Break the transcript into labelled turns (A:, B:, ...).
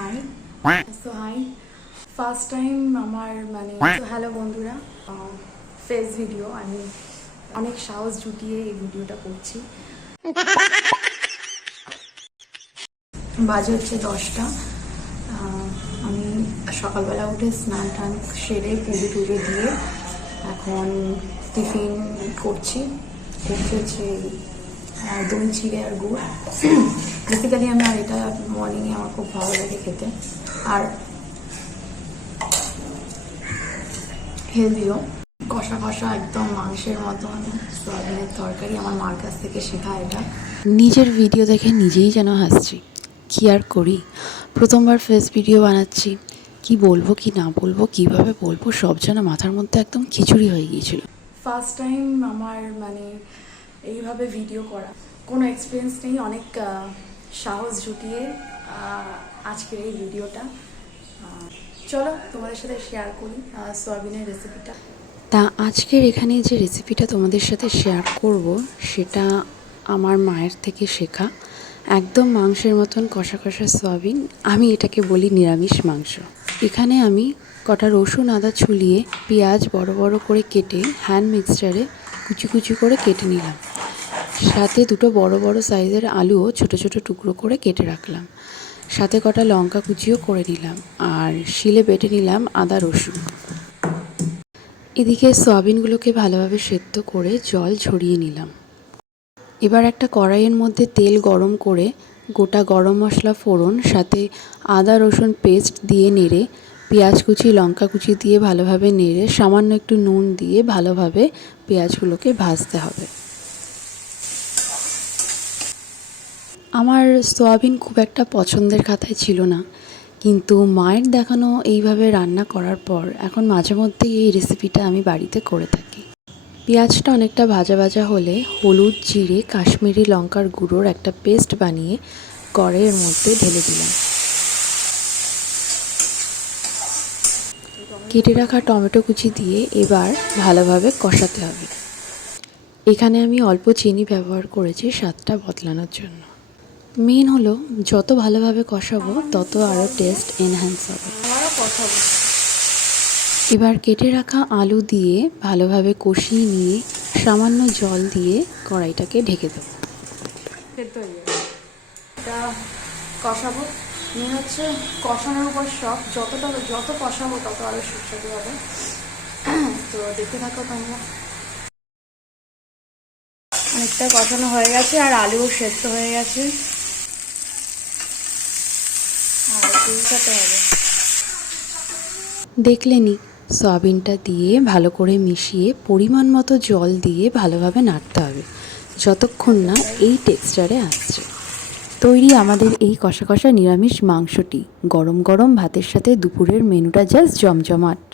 A: Hi so hi first time আমার মানে hello বন্ধুরা ফেস ভিডিও আমি অনেক সাহস জুটিয়ে এই ভিডিওটা করছি। বাজে হচ্ছে দশটা। আমি সকালবেলা উঠে স্নান টান সেরে পুজো টুজো দিয়ে এখন টিফিন করছি। করছি হচ্ছে দই চিড়ে আর গুড়। বেসিক্যালি আমি আর এটা মর্নিংয়ে আমার খুব ভালো লাগে খেতে। আর হেলদিও। কষা কষা একদম মাংসের মতন সয়াবিনের তরকারি আমার মার কাছ থেকে শেখা এটা।
B: নিজের ভিডিও দেখে নিজেই যেন হাসছি। কি আর করি? প্রথমবার ফেস ভিডিও বানাচ্ছি। কি বলব কি না বলব কীভাবে বলব সব যেন মাথার মধ্যে একদম খিচুড়ি হয়ে গিয়েছিল।
A: ফার্স্ট টাইম আমার মানে এইভাবে ভিডিও করা। কোনো এক্সপিরিয়েন্স নেই, অনেক সাহস জুটিয়ে আজকের এই ভিডিওটা চলো তোমাদের সাথে শেয়ার করি সয়াবিনের রেসিপিটা
B: তা আজকের এখানে যে রেসিপিটা তোমাদের সাথে শেয়ার করব, সেটা আমার মায়ের থেকে শেখা। একদম মাংসের মতন কষা কষা সয়াবিন, আমি এটাকে বলি নিরামিষ মাংস। এখানে আমি কটা রসুন, আদা ছুলিয়ে, পেঁয়াজ বড় বড় করে কেটে হ্যান্ড মিক্সচারে কুচি কুচি করে কেটে নিলাম। সাথে দুটো বড় বড় সাইজের আলুও ছোট ছোট টুকরো করে কেটে রাখলাম। সাথে কটা লঙ্কা কুচিও করে নিলাম আর শিলে বেটে নিলাম আদা রসুন। এদিকে সয়াবিনগুলোকে ভালোভাবে সেদ্ধ করে জল ঝরিয়ে নিলাম। এবার একটা কড়াইয়ের মধ্যে তেল গরম করে গোটা গরম মশলা ফোড়ন, সাথে আদা রসুন পেস্ট দিয়ে নেড়ে পেঁয়াজ কুচি, লঙ্কা কুচি দিয়ে ভালোভাবে নেড়ে সামান্য একটু নুন দিয়ে ভালোভাবে পেঁয়াজগুলোকে ভাজতে হবে। আমার সোয়াবিন খুব একটা পছন্দের খাতায় ছিল না। কিন্তু মায়ের দেখানো এইভাবে রান্না করার পর এখন মাঝে মধ্যেই এই রেসিপিটা আমি বাড়িতে করে থাকি। পেঁয়াজটা অনেকটা ভাজা ভাজা হলে হলুদ, জিরে, কাশ্মীরি লঙ্কার গুঁড়োর একটা পেস্ট বানিয়ে কড়াইয়ের মধ্যে ঢেলে দিলাম। কেটে রাখা টমেটো কুচি দিয়ে এবার ভালোভাবে কষাতে হবে। এখানে আমি অল্প চিনি ব্যবহার করেছি স্বাদটা বদলানোর জন্য। মেন হলো যত ভালোভাবে কষাবো, তত আরও টেস্ট এনহ্যান্স হবে। এবার কেটে রাখা আলু দিয়ে ভালোভাবে কষিয়ে নিয়ে সামান্য জল দিয়ে কড়াইটাকে ঢেকে দেবো।
A: কষাবো। মেন হচ্ছে কষানোর উপর সব যতটা যত কষাবো, তত আরও সুস্বাদু হবে। তো দেখতে থাকো তোমরা। অনেকটা কষানো হয়ে গেছে আর আলুও সেদ্ধ হয়ে গেছে আর উল্টাতে হবে।
B: সয়াবিনটা দিয়ে ভালো করে মিশিয়ে পরিমাণ মতো জল দিয়ে ভালোভাবে নাড়তে হবে। যতক্ষণ না এই টেক্সচারে আসছে। তৈরি আমাদের এই কষা কষা নিরামিষ মাংসটি গরম গরম ভাতের সাথে দুপুরের মেনুটা জাস্ট জমজমাট।